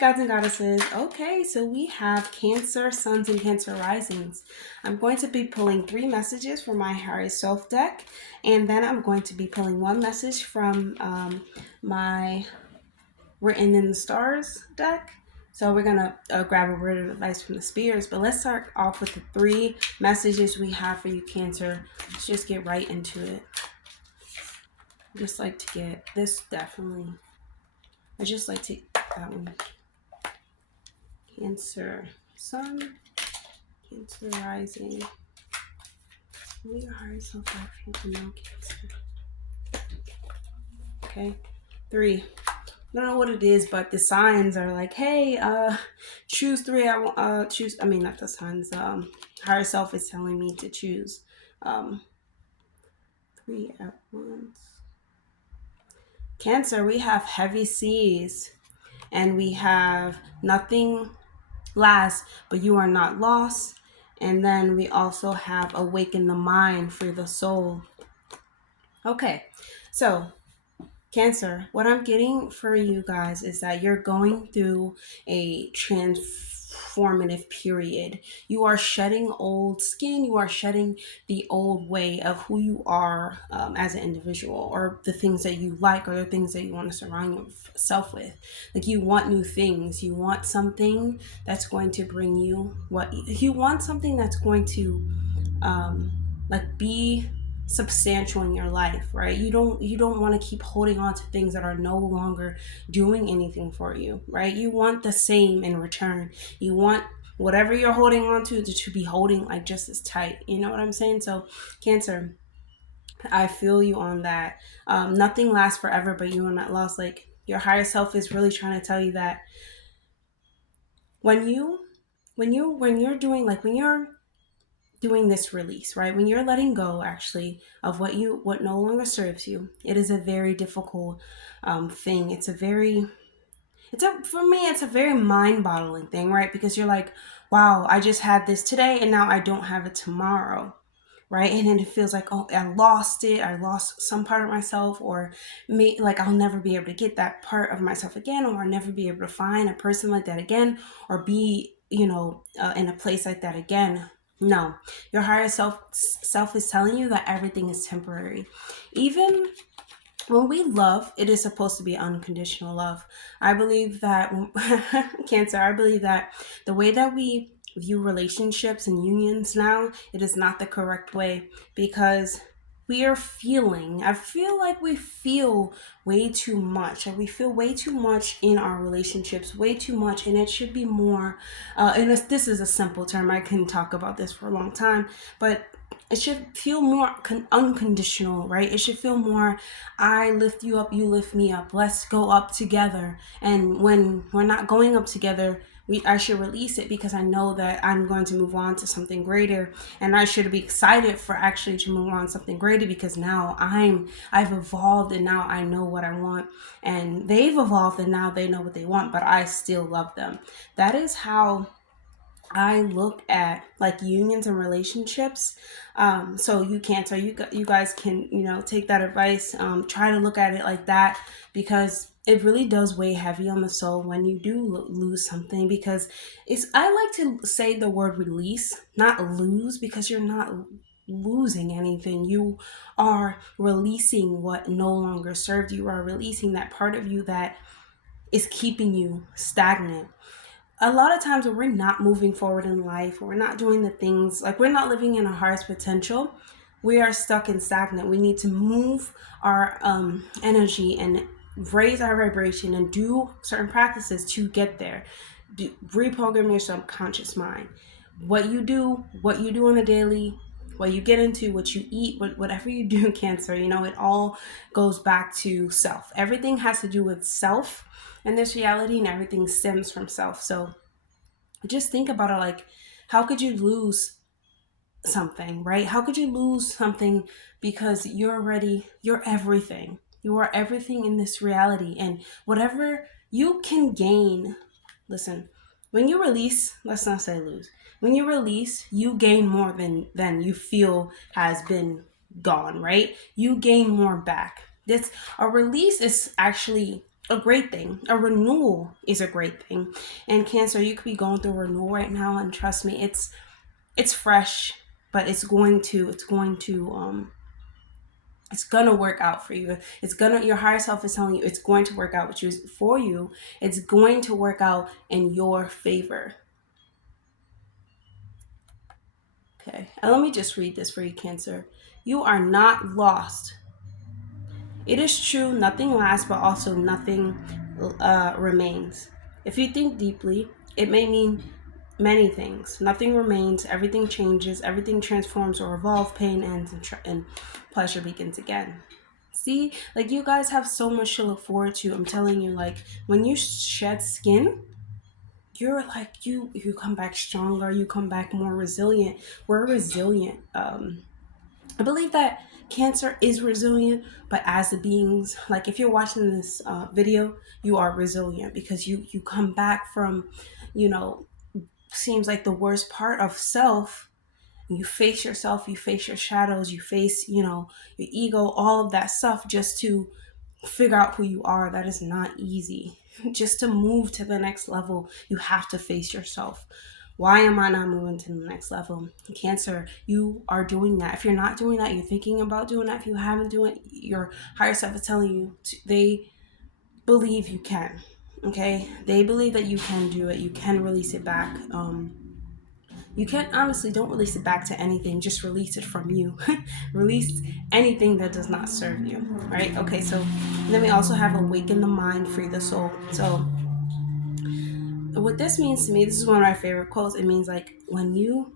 Gods and goddesses. Okay, so we have Cancer Suns and Cancer Risings. I'm going to be pulling 3 messages from my HERE Self deck, and then I'm going to be pulling 1 message from my Written in the Stars deck. So we're gonna grab a word of advice from the spirits, but let's start off with the 3 messages we have for you, Cancer. Let's just get right into it. I just like to get this definitely. I just like to that one. Cancer Sun, Cancer Rising. We are so far from no Cancer. Okay, 3. I don't know what it is, but the signs are like, hey, choose 3. I want choose. I mean, not the signs. Higher self is telling me to choose 3 at once. Cancer, we have heavy seas, and we have nothing lasts, but you are not lost. And then we also have awaken the mind, free the soul. Okay, so Cancer, what I'm getting for you guys is that you're going through a transformative period. You are shedding old skin. You are shedding the old way of who you are as an individual, or the things that you like, or the things that you want to surround yourself with. Like, you want new things. You want something that's going to bring you what you want, something that's going to be substantial in your life, right? You don't want to keep holding on to things that are no longer doing anything for you, right? You want the same in return. You want whatever you're holding on to be holding like just as tight. You know what I'm saying? So Cancer, I feel you on that. Nothing lasts forever, but you are not lost. Like, your higher self is really trying to tell you that when you're doing this release, right? When you're letting go actually of what no longer serves you, it is a very difficult thing. For me, it's a very mind-boggling thing, right? Because you're like, wow, I just had this today and now I don't have it tomorrow, right? And then it feels like, oh, I lost it. I lost some part of myself, or like I'll never be able to get that part of myself again, or I'll never be able to find a person like that again, or be, in a place like that again. No, your higher self is telling you that everything is temporary. Even when we love, it is supposed to be unconditional love. I believe that Cancer, I believe that the way that we view relationships and unions now, it is not the correct way, because I feel like we feel way too much, and we feel way too much in our relationships, way too much, and it should be more, this is a simple term, I can talk about this for a long time, but it should feel more unconditional, right? It should feel more, I lift you up, you lift me up, let's go up together. And when we're not going up together, I should release it, because I know that I'm going to move on to something greater, and I should be excited for actually to move on to something greater, because now I've evolved, and now I know what I want, and they've evolved, and now they know what they want, but I still love them. That is how I look at like unions and relationships. So you can't, so you guys can, take that advice, try to look at it like that, because it really does weigh heavy on the soul when you do lose something, because I like to say the word release, not lose, because you're not losing anything. You are releasing what no longer served you. You are releasing that part of you that is keeping you stagnant. A lot of times when we're not moving forward in life, or we're not doing the things, like we're not living in our highest potential, we are stuck and stagnant. We need to move our energy and raise our vibration and do certain practices to get there. Reprogram your subconscious mind. What you do on a daily, what you get into, what you eat, whatever you do, Cancer, it all goes back to self. Everything has to do with self in this reality, and everything stems from self. So just think about it, like, how could you lose something, right? How could you lose something, because you're everything. You are everything in this reality, and whatever you can gain, listen, when you release, let's not say lose, when you release, you gain more than you feel has been gone, right? You gain more back. A release is actually a great thing. A renewal is a great thing. And Cancer, you could be going through a renewal right now, and trust me, it's fresh, but it's gonna work out for you. Your higher self is telling you it's going to work out with you for you. It's going to work out in your favor. Okay. And let me just read this for you, Cancer. You are not lost. It is true, nothing lasts, but also nothing remains. If you think deeply, it may mean many things. Nothing remains, everything changes, everything transforms or evolves, pain ends, and pleasure begins again. See, like, you guys have so much to look forward to. I'm telling you, like, when you shed skin, you're like, you come back stronger, you come back more resilient. We're resilient. I believe that Cancer is resilient, but as the beings, like, if you're watching this video, you are resilient because you come back from, you know, seems like the worst part of self. You face yourself, you face your shadows, you face, your ego, all of that stuff, just to figure out who you are. That is not easy. Just to move to the next level, you have to face yourself. Why am I not moving to the next level? Cancer, you are doing that. If you're not doing that, you're thinking about doing that. If you haven't doing it, your higher self is telling you they believe you can. Okay, they believe that you can do it. You can release it back. You can't, honestly, don't release it back to anything. Just release it from you. Release anything that does not serve you. Right? Okay, so then we also have awaken the mind, free the soul. So what this means to me, this is one of my favorite quotes. It means, like, when you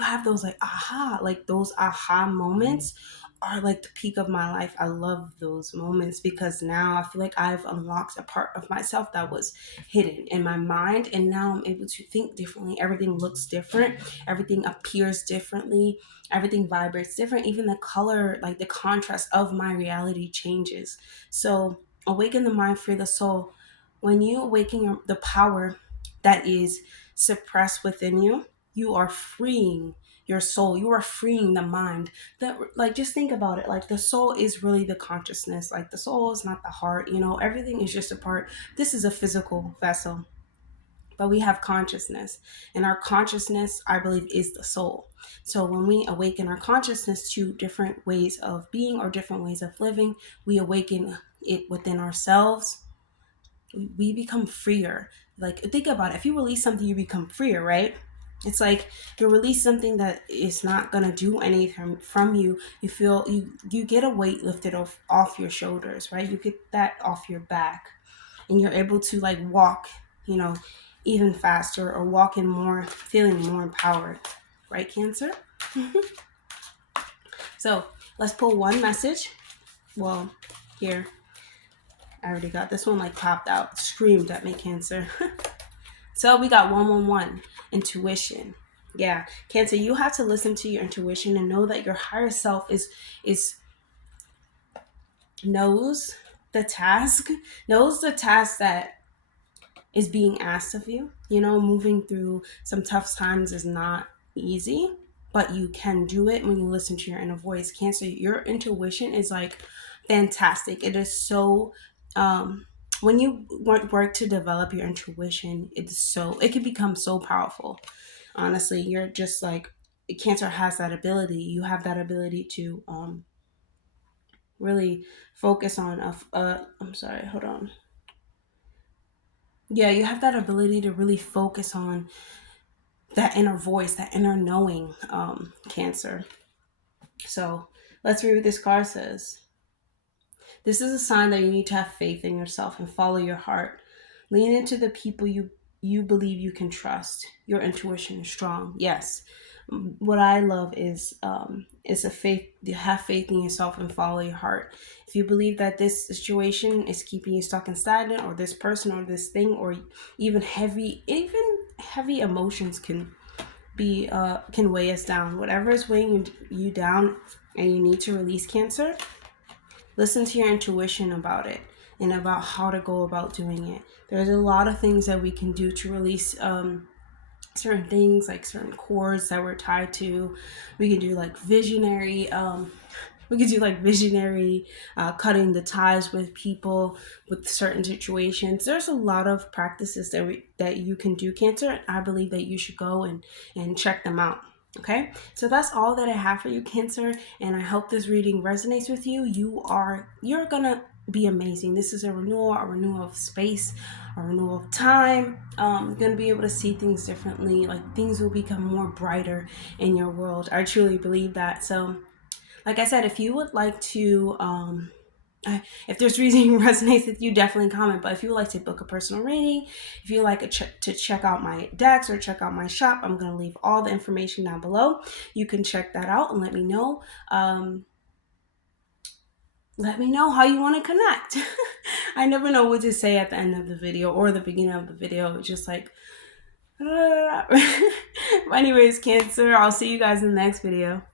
have those, like those aha moments are like the peak of my life. I love those moments because now I feel like I've unlocked a part of myself that was hidden in my mind, and now I'm able to think differently. Everything looks different, everything appears differently, everything vibrates different. Even the color, like the contrast of my reality changes. So awaken the mind, free the soul. When you awaken the power that is suppressed within you, you are freeing your soul. You are freeing the mind. That, like, just think about it. Like, the soul is really the consciousness. Like, the soul is not the heart. Everything is just a part. This is a physical vessel, but we have consciousness, and our consciousness, I believe, is the soul. So when we awaken our consciousness to different ways of being or different ways of living, we awaken it within ourselves. We become freer. Like, think about it. If you release something, you become freer, right? It's like you release something that is not gonna do anything from you. You feel you get a weight lifted off your shoulders, right? You get that off your back, and you're able to, like, walk, even faster, or walk in more, feeling more empowered, right, Cancer? So let's pull one message. Well, here, I already got this one, like, popped out, screamed at me, Cancer. So we got 111, intuition. Yeah, Cancer, you have to listen to your intuition and know that your higher self is knows the task, that is being asked of you. Moving through some tough times is not easy, but you can do it when you listen to your inner voice. Cancer, your intuition is, like, fantastic. It is so when you work to develop your intuition, it can become so powerful. Honestly, you're just like, Cancer has that ability. You have that ability to really focus on I'm sorry, hold on. Yeah, you have that ability to really focus on that inner voice, that inner knowing, Cancer. So let's read what this card says. This is a sign that you need to have faith in yourself and follow your heart. Lean into the people you believe you can trust. Your intuition is strong. Yes. What I love is a faith. You have faith in yourself and follow your heart. If you believe that this situation is keeping you stuck and stagnant, or this person or this thing, or even heavy emotions can weigh us down. Whatever is weighing you down and you need to release, Cancer, listen to your intuition about it and about how to go about doing it. There's a lot of things that we can do to release certain things, like certain cords that we're tied to. We can do, like, visionary We could do like visionary, cutting the ties with people with certain situations. There's a lot of practices that you can do, Cancer. I believe that you should go and check them out. Okay, so that's all that I have for you, Cancer, and I hope this reading resonates with you. You're gonna be amazing. This is a renewal of space, a renewal of time. You're gonna be able to see things differently. Like things will become more brighter in your world. I truly believe that. So, like I said, if you would like to if there's reason resonates with you, definitely comment. But if you would like to book a personal reading, if you would like to check out my decks or check out my shop, I'm going to leave all the information down below. You can check that out and let me know. Let me know how you want to connect. I never know what to say at the end of the video or the beginning of the video. It's just like, anyways, Cancer, I'll see you guys in the next video.